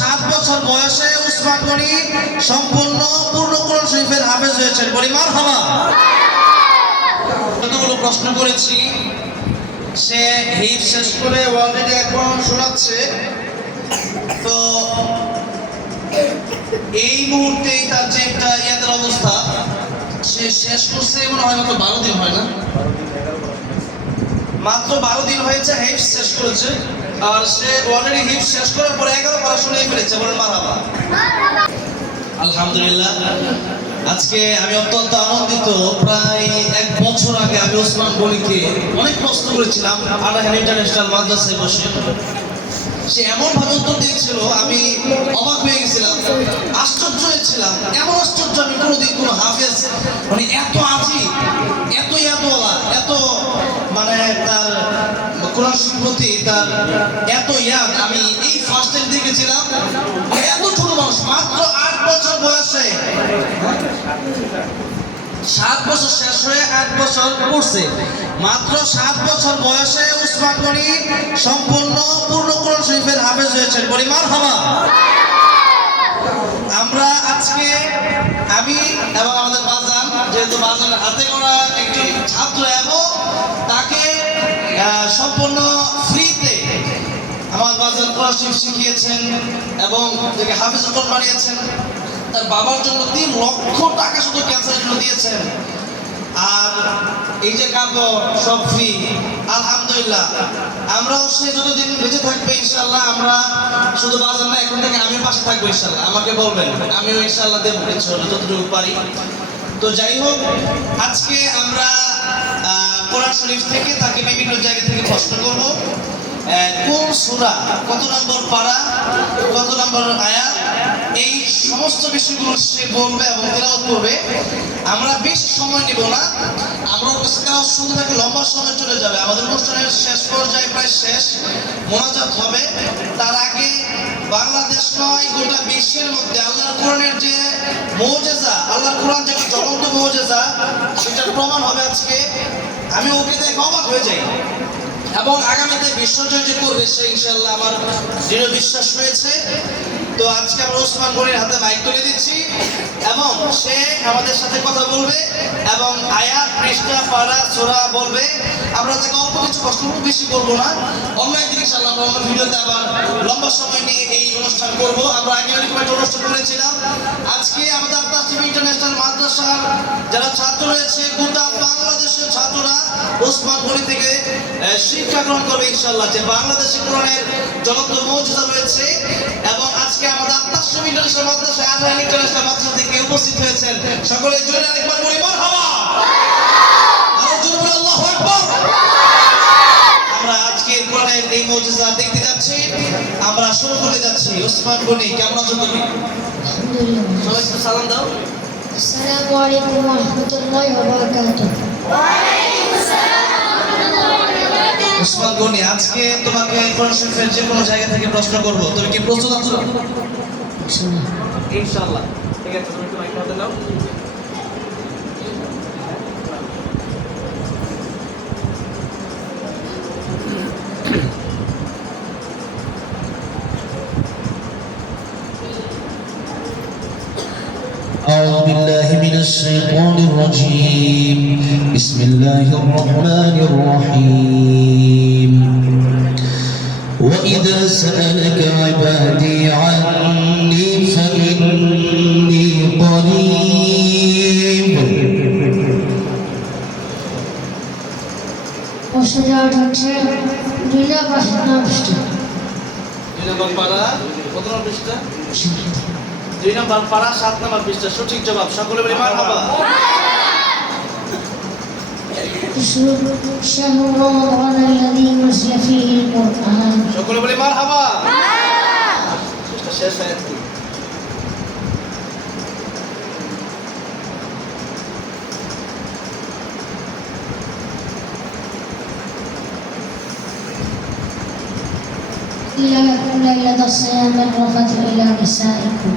7 বছর বয়সে উসমান গনি সম্পূর্ণ পূর্ণ কোরআন শরীফের হাফেজ হয়েছেন। বলি মারহাবা। কতগুলো প্রশ্ন করেছি, সে হিফ শেষ করে অলরেডি এখন শোনাচ্ছে। তো এই মুহূর্তেই তার যে একটা ইয়াদের অবস্থা, সে শেষ করছে মনে হয় মাত্র 12 দিন, হয় না? মাত্র 12 দিন হয়েছে হিফ শেষ করেছে, আর সে অলরেডি হিফ শেষ করার পরে 11 পারা শুনিয়ে ফেলেছে। বলেন মারহাবা। আলহামদুলিল্লাহ। আজকে আমি অত্যন্ত আনন্দিত। প্রায় 1 বছর আগে আমি উসমান গনিকে অনেক প্রশ্ন করেছিলাম আল-রায়হান ইন্টারন্যাশনাল মাদ্রাসায় বসে। সে এমন ভাবে উত্তর দিয়েছিল, আমি অবাক হয়ে গেছিলাম, আশ্চর্য হয়েছিলাম। এমন আশ্চর্য আমি কোনোদিন কোনো হাফেজ মানে এত আজি, এত ইয়াদওয়ালা, এত মানে তার কোরআন প্রতি তার এত ইয়াদ আমি এই ফার্স্ট টাইম দেখেছিলাম। এত ছোট মানুষ, মাত্র 8 বছর বয়সে, 7 বছর শেষ হয়ে 8 বছর পড়ছে, মাত্র 7 বছর বয়সে উসমান গনি সম্পূর্ণ পূর্ণ কোরআন শরীফের হাফেজ হয়েছেন। বলি মারহাবা। আমরা আজকে আমি এবং আমাদের বাজান, যেহেতু বাজানের হাতে করা একটি ছাত্র, এবং তাকে সম্পূর্ণ ফ্রিতে আমার বাজান কোরআন শরীফ শিখিয়েছেন এবং যাকে হাফেজ কোরআন বানিয়েছেন। তার বাবার জন্য 3 লক্ষ টাকা শুধু ক্যান্সারের জন্য দিয়েছেন। আর এই যে কাপড় সব ফ্রি। আলহামদুলিল্লাহ। আমরাও সে যতদিন বেঁচে থাকবে ইনশাআল্লাহ, আমরা শুধু বাজার না, এখন থেকে আমিও পাশে থাকবো ইনশাআল্লাহ। আমাকে বলবেন, আমিও ইনশাআল্লাহ দেবো ইনশাআল্লাহ যতটুকু পারি। তো যাই হোক, আজকে আমরা কোরআন শরীফ থেকে তাকে বিভিন্ন জায়গা থেকে প্রশ্ন করবো। কোন সূরা, কত নম্বর পারা, কত নম্বর আয়াত, এই সমস্ত বিষয়গুলো সে বলবে এবং তেলাওয়াত করবে। আমরা বেশি সময় নেব না, আমরা তেলাওয়াত শুনতে থাকলে লম্বা সময় চলে যাবে। আমাদের অনুষ্ঠানের শেষ পর্যায়ে প্রায় শেষ, মোনাজাত হবে। তার আগে বাংলাদেশ নয়, গোটা বিশ্বের মধ্যে আল্লাহর কোরআনের যে মুজিজা, আল্লাহর কোরআন যে জ্বলন্ত মুজিজা, সেটার প্রমাণ হবে আজকে। আমি ওকে দেখে অবাক হয়ে যাই, এবং আগামীতে বিশ্বজয় যে করবে সে ইনশাআল্লাহ আমার দৃঢ় বিশ্বাস রয়েছে। তো আজকে আমরা উসমান গনির হাতে মাইক তুলে দিচ্ছি, এবং সে আমাদের সাথে কথা বলবে এবং আয়াত, পৃষ্ঠা, পারা, সূরা বলবে। আমরা তাকে অল্প কিছু প্রশ্ন, বেশি করবো না। অন্য একদিন ইনশাআল্লাহ আমরা অন্য ভিডিওতে আবার লম্বা সময় নিয়ে এই অনুষ্ঠান করব। আমরা আগে এরকম একটা অনুষ্ঠান করেছিলাম। আজকে আমাদের আল-তাসনিম ইন্টারন্যাশনাল মাদ্রাসার যারা ছাত্র রয়েছে, গোটা বাংলাদেশের ছাত্ররা উসমান গনি থেকে শিক্ষা গ্রহণ করবে ইনশাআল্লাহ, যে বাংলাদেশে কোরআনের জ্বলন্ত মুজিজা রয়েছে। এবং আজকে আমাদের আল-তাসনিম ইন্টারন্যাশনাল মাদ্রাসায় আল-রায়হান ইন্টারন্যাশনাল মাদ্রাসা থেকে উপস্থিত হয়েছেন সকলে জোরে আরেকবার বলি মারহাবা। আরো জোরে বলি আল্লাহু আকবার। আমরা আজকে কোরআনের এই মুজিজা দেখতে যাচ্ছি। আমরা শুরু করতে যাচ্ছি। উসমান গনি, কেমন আছো তুমি? আলহামদুলিল্লাহ। সবাই একটু সালাম দাও। আসসালামু আলাইকুম ওয়া রাহমাতুল্লাহি ওয়া বারাকাতুহু। ওয়া আলাইকুম আসসালাম ওয়া রাহমাতুল্লাহি ওয়া বারাকাতুহু। উসমান গনি, আজকে তোমাকে কোরআন শরীফের যে কোনো জায়গা থেকে প্রশ্ন করব, তুমি কি প্রস্তুত আছো? ইনশাআল্লাহ। ঠিক আছে, তুমি একটু মাইক হাতে নাও। أعوذ بالله من الشيطان الرجيم. بسم الله الرحمن الرحيم. وإذا سألك عبادي عني فإني قريب. প্রশ্নটা হচ্ছে 2 নম্বর পৃষ্ঠা। 2 নম্বর পারা, কত নম্বর পৃষ্ঠা? 2 নম্বর পারা, 7 নম্বর পৃষ্ঠা। সঠিক জবাব। সকলে বলি মারহাবা। شهر رمضان الذي أنزل فيه القرآن. সকলে বলি মারহাবা। পৃষ্ঠা শেষ আয়াত কি? إلا لكم ليلة الصيام الرفث إلى نسائكم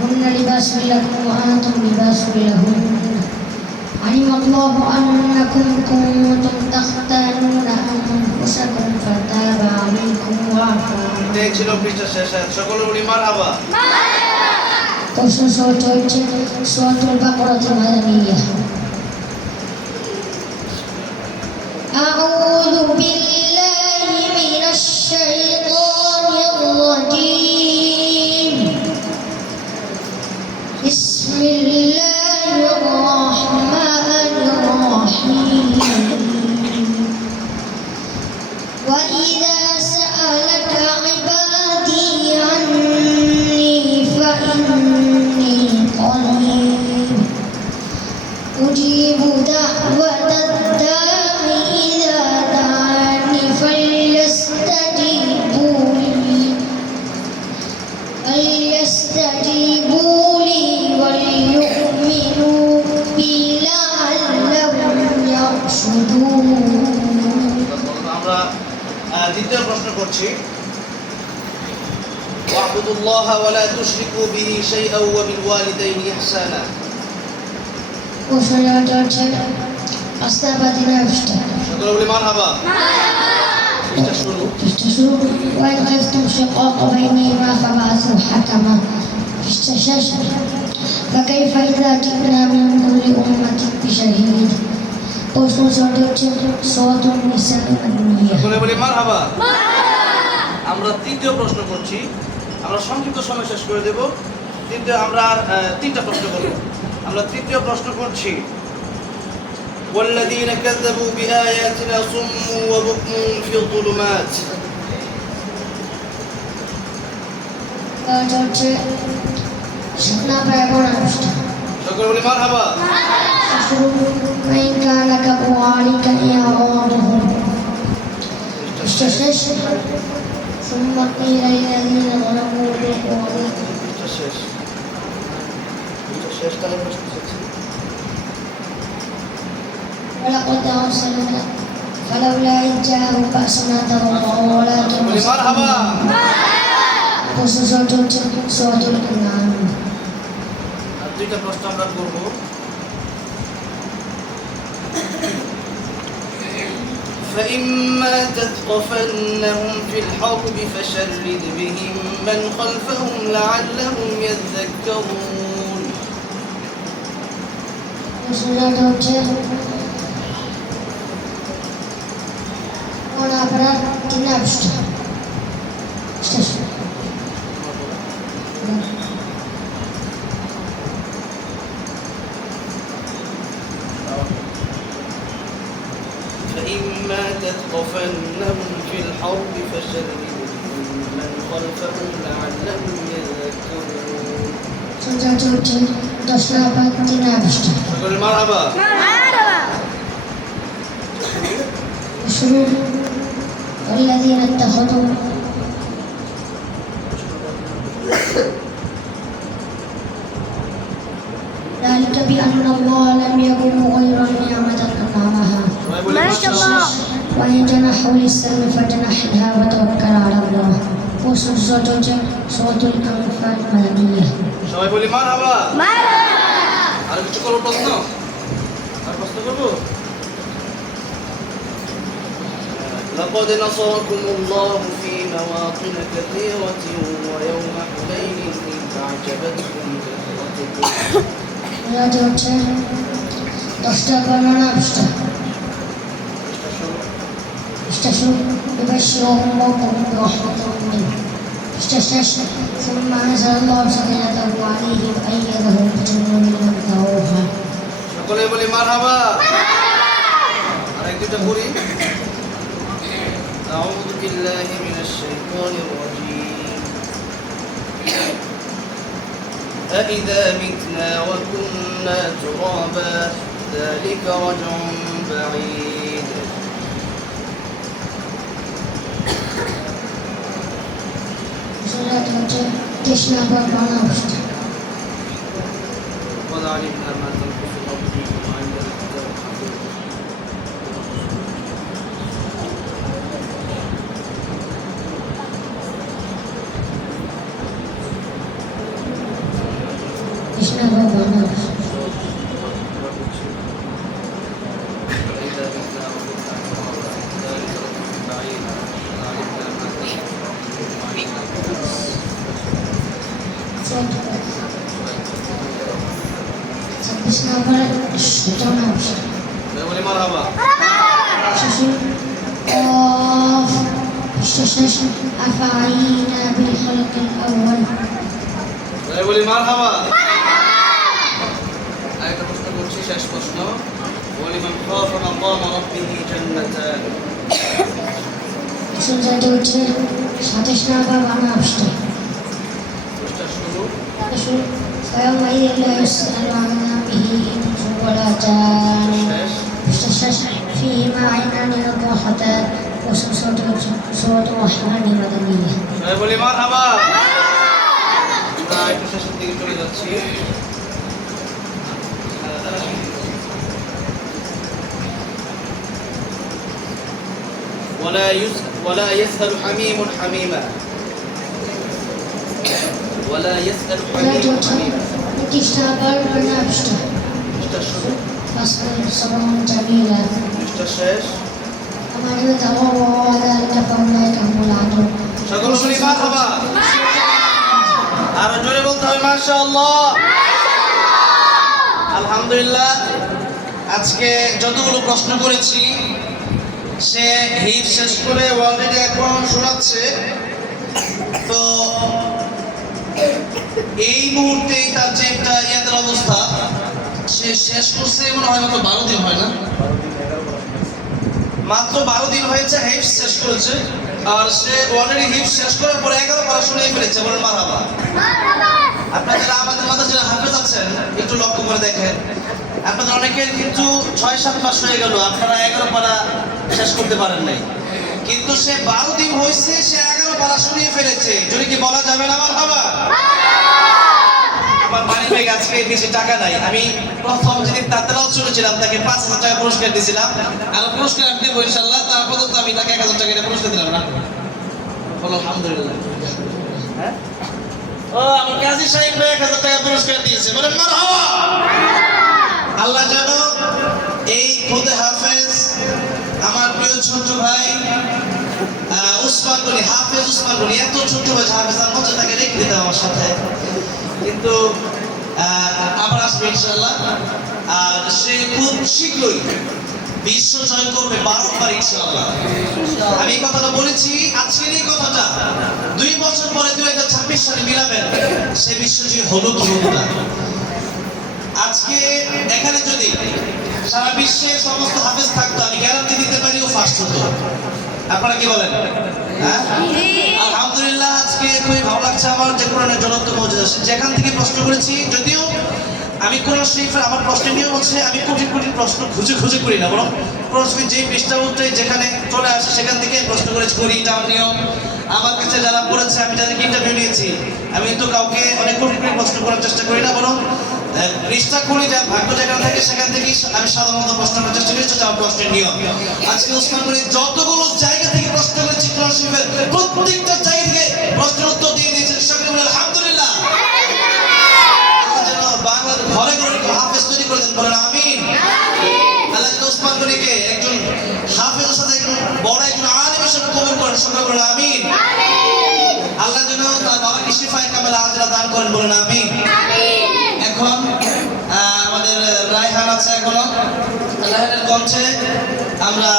هن لباس لكم وأنتم لباس لهن علم الله أنكم كنتم تختارون أنفسكم فتاب عليكم وعفى عنكم এটাই ছিল পৃষ্ঠা শেষ আয়াত। সকলে বলি মারহাবা। প্রশ্ন সূরাতুল বাকারাতুল মাদানিয়া أعوذ بالله من الشيطان الرجيم بسم الله الرحمن الرحيم وإذا سألك عبادي عني فإني قريب أجيب دعوة الداع إذا دعاني فليستجيبوا لي وليؤمنوا بي لعلهم يرشدون আমরা দ্বিতীয় প্রশ্ন করছি ওয়াবুদুল্লাহ ওয়া লা তুশরিকু বিহি শাইআন ওয়া বিল ওয়ালিদাইনি ইহসানা। প্রশ্নটা হচ্ছে আস্তাবাদী নষ্ট সকলে বলি মারহাবা। এটা শুরু। تشتروا وإن خفتم شقاق بينهما فبعثوا حكما استشهد فكيف إذا جئنا من كل أمة بشهيد প্রশ্ন হচ্ছে সূরাতুন নিসা মাদনিয়া সকলে বলি মারহাবা। আমরা তৃতীয় প্রশ্ন করছি। আমরা সংক্ষিপ্ত সময় শেষ করে দেব। কিন্তু আমরা তিনটা প্রশ্ন করব। আমরা তৃতীয় প্রশ্ন করছি والذين كذبوا بآياتنا صم وبكم في الظلمات। হচ্ছে না প্রায়বন নষ্ট সকলে বলি মারহাবা। وإن كان كبر عليك إعراضهم استشهد ثم قيل للذين ظلموا ذوقوا এটা শেষ। এটা শেষ তাহলে প্রশ্ন করছি। ولقد أرسلنا فلولا إذ جاءهم بأسنا تضرعوا ولكن বলি মারহাবা। প্রশ্ন হচ্ছে সূরাতুল আনআম আর দুইটা প্রশ্ন আমরা করব। فإما تثقفنهم في الحرب فشرد بهم من خلفهم لعلهم يذكرون। প্রশ্নটা হচ্ছে আপনারা তিন পৃষ্ঠ فإما تثقفنهم في الحرب فشرد بهم من خلفهم لعلهم يذكرون। সূরাটা হচ্ছে 10 নম্বর 3 পৃষ্ঠ সকলে মারহাবা। শুরু والذين اتخذوا ذلك بأن الله لم يكن مغيرا نعمة أنعمها ما شاء الله. وإن جنحوا للسلم فجنح لها وتوكل على الله سورة الأنفال مدنية সবাই বলি মারহাবা। আর কিছু করব প্রশ্ন? আর প্রশ্ন করব? لقد نصركم الله في مواطن كثيرة ويوم حنين إذ أعجبتكم كثرتكم। এটা হচ্ছে 10টা বর্ণনা استشهد يبشرهم ربهم برحمة منه استشهد ثم أنزل الله سكينته عليهم أيدهم بجنود لم تروها সকলে বলি মারহাবা। আর এক দুটো পড়ি। أعوذ بالله من الشيطان الرجيم. أإذا متنا وكنا ترابا ذلك رجع بعيد. سورة تشنا بربنا قد علمنا ما تنقص الأرض منهم وعندنا كتاب حفيظ. تشنا بربنا وإذا متنا وكنا ছাব্বিশ নম্বর সূচনা অবস্থা সবাই বলি মারহাবা। শেষে قاف শেষ أفعينا بالخلق الأول সবাই বলি মারহাবা। আরেকটা প্রশ্ন করছি, শেষ প্রশ্ন। ওয়ালিমান খাফা মাকামা রাব্বিহি জান্নাতান। সুন্দর উঠে 27 নম্বর বাংলা অবস্থা প্রশ্নটা শুরু। فيومئذ لا يسأل عن ذنبه إنس ولا جان শেষ। فيهما عينان نضاختان وسورة الرحمن مدنية সবাই বলি মারহাবা। আমরা একটু শেষের দিকে চলে যাচ্ছি। ولا يسأل حميم حميما. ولا يسأل حميم حميما. تشتغل بنفسها প্রশ্নটা শুরু। فاصبر صبرا جميلا প্রশ্নটা শেষ। ومن يتغوى ذلك فأولئك هم العادون সকল বলি মারহাবা। আরো জোরে বলতে হবে মাশাআল্লাহ। আলহামদুলিল্লাহ। আজকে যতগুলো প্রশ্ন করেছি সে হিট শেষ করে অলরেডি এখন শোনাচ্ছে। তো এই মুহূর্তেই তার যে একটা ইয়াদের অবস্থা, সে শেষ করছে মনে হয় মাত্র 12 দিন, হয় না? মাত্র 12 দিন হয়েছে হিফজ শেষ করেছে, আর সে অলরেডি হিফজ শেষ করার পরে 11 পারা শুনেই ফেলেছে। বলেন মারহাবা। আপনারা যারা আমাদের মাঝে যারা হাফেজ আছেন একটু লক্ষ্য করে দেখেন, আপনাদের অনেকের কিন্তু 6-7 মাস হয়ে গেল আপনারা 11 পারা শেষ করতে পারেন নাই, কিন্তু সে 12 দিন হয়েছে সে 11 পারা শুনিয়ে ফেলেছে। যদি কি বলা যাবে না মারহাবা? আমার মানি ব্যাগ আজকে বেশি টাকা নাই, আমি প্রথম যেদিন তাতেরাও শুনেছিলাম তাকে 5,000 টাকা পুরস্কার দিয়েছিলাম, আর পুরস্কার আমি দেবো ইনশাল্লাহ। তা আপাতত আমি তাকে 1,000 টাকা পুরস্কার দিলাম না। বলো আলহামদুলিল্লাহ। হ্যাঁ, ও আমার কাজী সাহেব 1,000 টাকা পুরস্কার দিয়েছে। বলেন মারহাবা। আল্লাহ যেন এই খুদে হাফেজ আমার প্রিয় ছোট ভাই উসমান গনি, হাফেজ উসমান গনি, এত ছোট ভাই হাফেজ আর মধ্যে তাকে রেখে দিতাম আমার সাথে, কিন্তু আবার আসবে ইনশাআল্লাহ। আর সে খুব শীঘ্রই বিশ্ব জয় করবে 12 বার ইনশাআল্লাহ। আমি এই কথাটা বলেছি, আজকের এই কথাটা 2 বছর পরে 2026 সালে মিলাবেন, সে বিশ্বজয়ী হলো কি হলো না। আজকে এখানে যদি সারা বিশ্বে সমস্ত হাফেজ থাকতো, আমি গ্যারান্টি দিতে পারি ও ফার্স্ট হতো। আপনারা কি বলেন? হ্যাঁ, আলহামদুলিল্লাহ। আজকে খুবই ভালো লাগছে আমার যে কোরআনের জনত্ব মজুদ আছে। যেখান থেকে প্রশ্ন করেছি, যদিও আমি কোরআন শরীফের আমার প্রশ্নের নিয়ম হচ্ছে আমি কঠিন কঠিন প্রশ্ন খুঁজে খুঁজে করি না, বরং কোরআন শরীফ যেই পৃষ্ঠা উঠে যেখানে চলে আসে সেখান থেকে প্রশ্ন করি, এটা আমার নিয়ম। আমার কাছে যারা পড়েছে, আমি যাদেরকে ইন্টারভিউ নিয়েছি, আমি কিন্তু কাউকে অনেক কঠিন কঠিন প্রশ্ন করার চেষ্টা করি না, বরং পৃষ্ঠা খুলি যা ভাগ্য যেখানে থাকে সেখান থেকেই আমি সাধারণত প্রশ্ন করার চেষ্টা করি। সেটা আমার প্রশ্নের নিয়ম। আজকে উসমান গনি যতগুলো জায়গা থেকে প্রশ্ন করেছি কোরআন শরীফের প্রত্যেকটা জায়গা থেকে প্রশ্নের উত্তর দিয়ে দিয়েছেন। সকলে বলে আলহামদুলিল্লাহ। যেন বাংলার ঘরে ঘরে হাফেজ তৈরি করে দেন, বলেন আমিন। আল্লাহ যেন উসমান গনিকে একজন হাফেজের সাথে একজন বড় একজন আলেম হিসেবে কবুল করেন, সকলে বলেন আমিন। আল্লাহ যেন তার বাবাকে শিফায়ে কামেলা আজরা দান করেন, বলেন আমিন। এখন আমাদের রায়হান আছে, এখনো রায়হানের কণ্ঠে আমরা